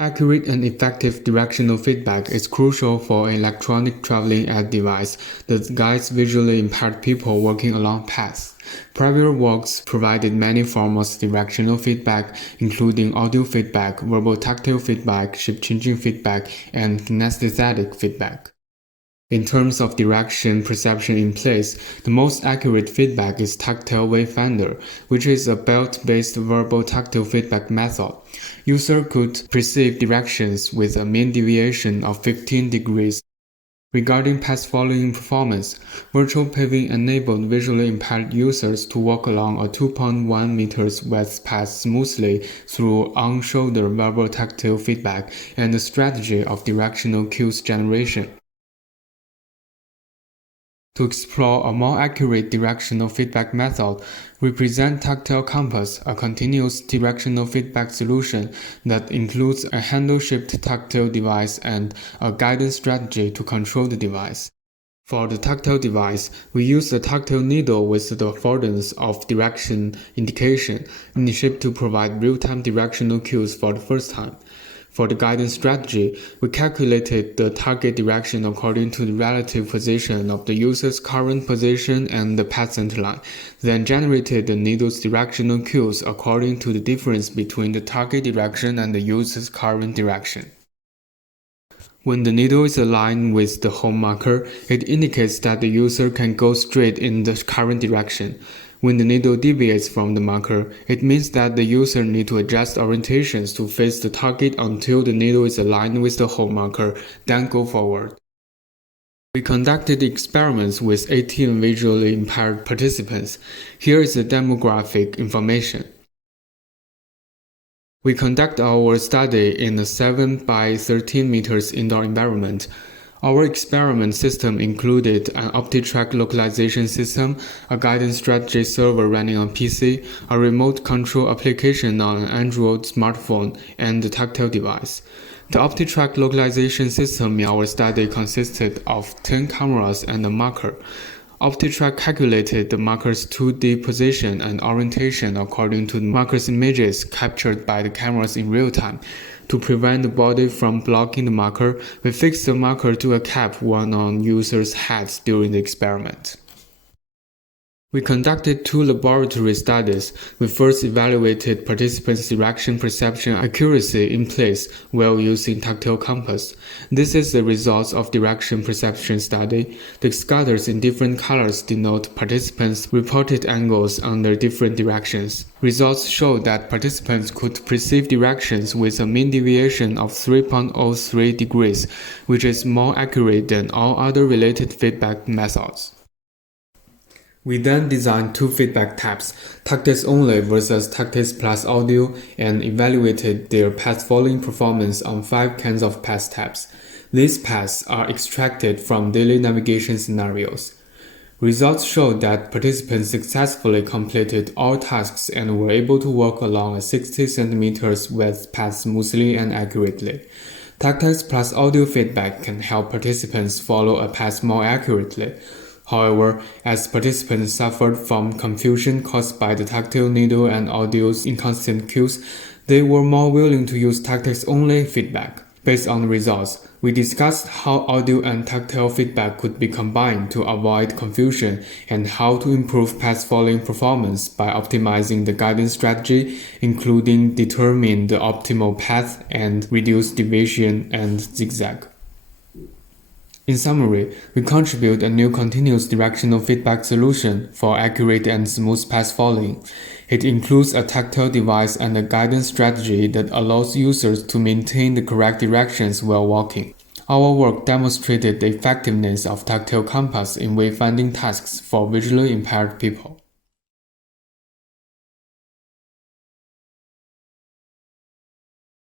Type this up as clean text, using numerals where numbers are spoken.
Accurate and effective directional feedback is crucial for an electronic traveling aid device that guides visually impaired people walking along paths. Prior works provided many forms of directional feedback, including audio feedback, verbal tactile feedback, shape-changing feedback, and kinesthetic feedback. In terms of direction perception in place, the most accurate feedback is tactile wayfinder, which is a belt-based verbal tactile feedback method. User could perceive directions with a mean deviation of 15 degrees. Regarding path following performance, virtual paving enabled visually impaired users to walk along a 2.1 meters width path smoothly through on-shoulder verbal tactile feedback and the strategy of directional cues generation. To explore a more accurate directional feedback method, we present Tactile Compass, a continuous directional feedback solution that includes a handle-shaped tactile device and a guidance strategy to control the device. For the tactile device, we use a tactile needle with the affordance of direction indication in shape to provide real-time directional cues for the first time. For the guidance strategy, we calculated the target direction according to the relative position of the user's current position and the path centerline, then generated the needle's directional cues according to the difference between the target direction and the user's current direction. When the needle is aligned with the home marker, it indicates that the user can go straight in the current direction. When the needle deviates from the marker, it means that the user needs to adjust orientations to face the target until the needle is aligned with the home marker, then go forward. We conducted experiments with 18 visually impaired participants. Here is the demographic information. We conduct our study in a 7 by 13 meters indoor environment. Our experiment system included an OptiTrack localization system, a guidance strategy server running on PC, a remote control application on an Android smartphone, and a tactile device. The OptiTrack localization system in our study consisted of 10 cameras and a marker. OptiTrack calculated the marker's 2D position and orientation according to the marker's images captured by the cameras in real time. To prevent the body from blocking the marker, we fixed the marker to a cap worn on users' heads during the experiment. We conducted 2 laboratory studies. We first evaluated participants' direction perception accuracy in place while using Tactile Compass. This is the results of direction perception study. The scatters in different colors denote participants' reported angles under different directions. Results show that participants could perceive directions with a mean deviation of 3.03 degrees, which is more accurate than all other related feedback methods. We then designed 2 feedback tabs, tactics only versus tactics plus audio, and evaluated their path following performance on 5 kinds of path tabs. These paths are extracted from daily navigation scenarios. Results showed that participants successfully completed all tasks and were able to walk along a 60 cm width path smoothly and accurately. Tactics plus audio feedback can help participants follow a path more accurately. However, as participants suffered from confusion caused by the tactile needle and audio's inconsistent cues, they were more willing to use tactics-only feedback. Based on the results, we discussed how audio and tactile feedback could be combined to avoid confusion and how to improve path-following performance by optimizing the guidance strategy, including determining the optimal path and reduce deviation and zigzag. In summary, we contribute a new continuous directional feedback solution for accurate and smooth path following. It includes a tactile device and a guidance strategy that allows users to maintain the correct directions while walking. Our work demonstrated the effectiveness of Tactile Compass in wayfinding tasks for visually impaired people.